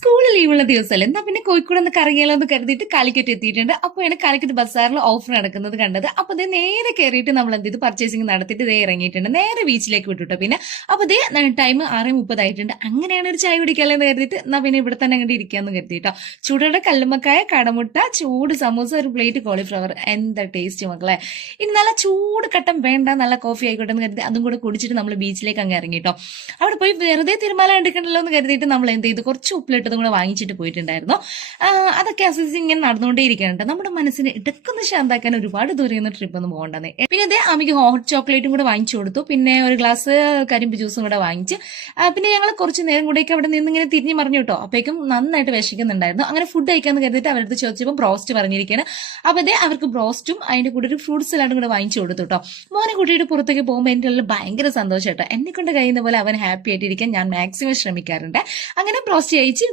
School ലീവുള്ള ദിവസമല്ലേ, എന്താ പിന്നെ കോഴിക്കോട് ഒന്ന് കറങ്ങിയാലോ എന്ന് കരുതിയിട്ട് കാലിക്കറ്റ് എത്തിയിട്ടുണ്ട്. അപ്പോഴാണ് കാലിക്കറ്റ് ബസാറിൽ ഓഫർ നടക്കുന്നത് കണ്ടത്. അപ്പൊ ഇത് നേരെ കയറിയിട്ട് നമ്മൾ എന്ത് ചെയ്തു, പർച്ചേസിംഗ് നടത്തിയിട്ട് ഇതേ ഇറങ്ങിയിട്ടുണ്ട്. നേരെ ബീച്ചിലേക്ക് വിട്ടുട്ടോ. പിന്നെ അപ്പൊ ഇതേ ടൈം 6:30 ആയിട്ടുണ്ട്. അങ്ങനെയാണ് ഒരു ചായ കുടിക്കാലോ എന്ന് കരുതിയിട്ട് എന്നാ പിന്നെ ഇവിടെ തന്നെ അങ്ങോട്ട് ഇരിക്കാന്ന് കരുതിട്ടോ. ചൂടോടെ കല്ലുമ്മക്കായ, കടമുട്ട, ചൂട് സമൂസ, ഒരു പ്ലേറ്റ് കോളിഫ്ലവർ. എന്താ ടേസ്റ്റ് മക്കളെ. ഇനി നല്ല ചൂട് കട്ടൻ വേണ്ട, നല്ല കോഫി ആയിക്കോട്ടെ എന്ന് കരുതി അതും കൂടെ കുടിച്ചിട്ട് നമ്മൾ ബീച്ചിലേക്ക് അങ്ങ് ഇറങ്ങിട്ടോ. അവിടെ പോയി വെറുതെ തിരുമാല എടുക്കണ്ടല്ലോ എന്ന് കരുതിയിട്ട് നമ്മൾ എന്ത് ചെയ്തു, കുറച്ച് ഉപ്പിലിട്ടതും കൂടെ വാങ്ങിച്ചിട്ട് പോയിട്ടുണ്ടായിരുന്നു. അതൊക്കെ ആസ്വദിച്ച് ഇങ്ങനെ നടന്നുകൊണ്ടേയിരിക്കുന്നുണ്ട്. നമ്മുടെ മനസ്സിന് ഇടക്കൊന്ന് ശാന്താക്കാൻ ഒരുപാട് ദൂരെ നിന്ന് ട്രിപ്പ് ഒന്നും പോകണ്ടെന്നേ. പിന്നെ അതേ അമ്മയ്ക്ക് ഹോട്ട് ചോക്ലേറ്റും കൂടെ വാങ്ങിച്ചു കൊടുത്തു. പിന്നെ ഒരു ഗ്ലാസ് കരിമ്പ് ജ്യൂസും കൂടെ വാങ്ങിച്ച് പിന്നെ ഞങ്ങൾ കുറച്ച് നേരം കൂടെയൊക്കെ അവിടെ നിന്ന് ഇങ്ങനെ തിരിഞ്ഞു മറിഞ്ഞു കേട്ടോ. അപ്പോഴേക്കും നന്നായിട്ട് വിശക്കുന്നുണ്ടായിരുന്നു. അങ്ങനെ ഫുഡ് കഴിക്കാന്ന് കരുതിയിട്ട് അവരടുത്ത് ചോദിച്ചപ്പോൾ ബ്രോസ്റ്റ് പറഞ്ഞിരിക്കുകയാണ്. അപ്പൊ അതേ അവർക്ക് ബ്രോസ്റ്റും അതിന്റെ കൂടെ ഒരു ഫ്രൂട്ട് സലാഡും കൂടെ വാങ്ങിച്ചു കൊടുത്തു കേട്ടോ. മോനെ കൂട്ടിയിട്ട് പുറത്തേക്ക് പോകുമ്പോൾ എൻ്റെ ഉള്ളിൽ ഭയങ്കര സന്തോഷം കേട്ടോ. എന്നെ കൊണ്ട് കഴിയുന്ന പോലെ അവൻ ഹാപ്പി ആയിട്ടിരിക്കാൻ ഞാൻ മാക്സിമം ശ്രമിക്കാറുണ്ട്. അങ്ങനെ ബ്രോസ്റ്റ് കഴിച്ച്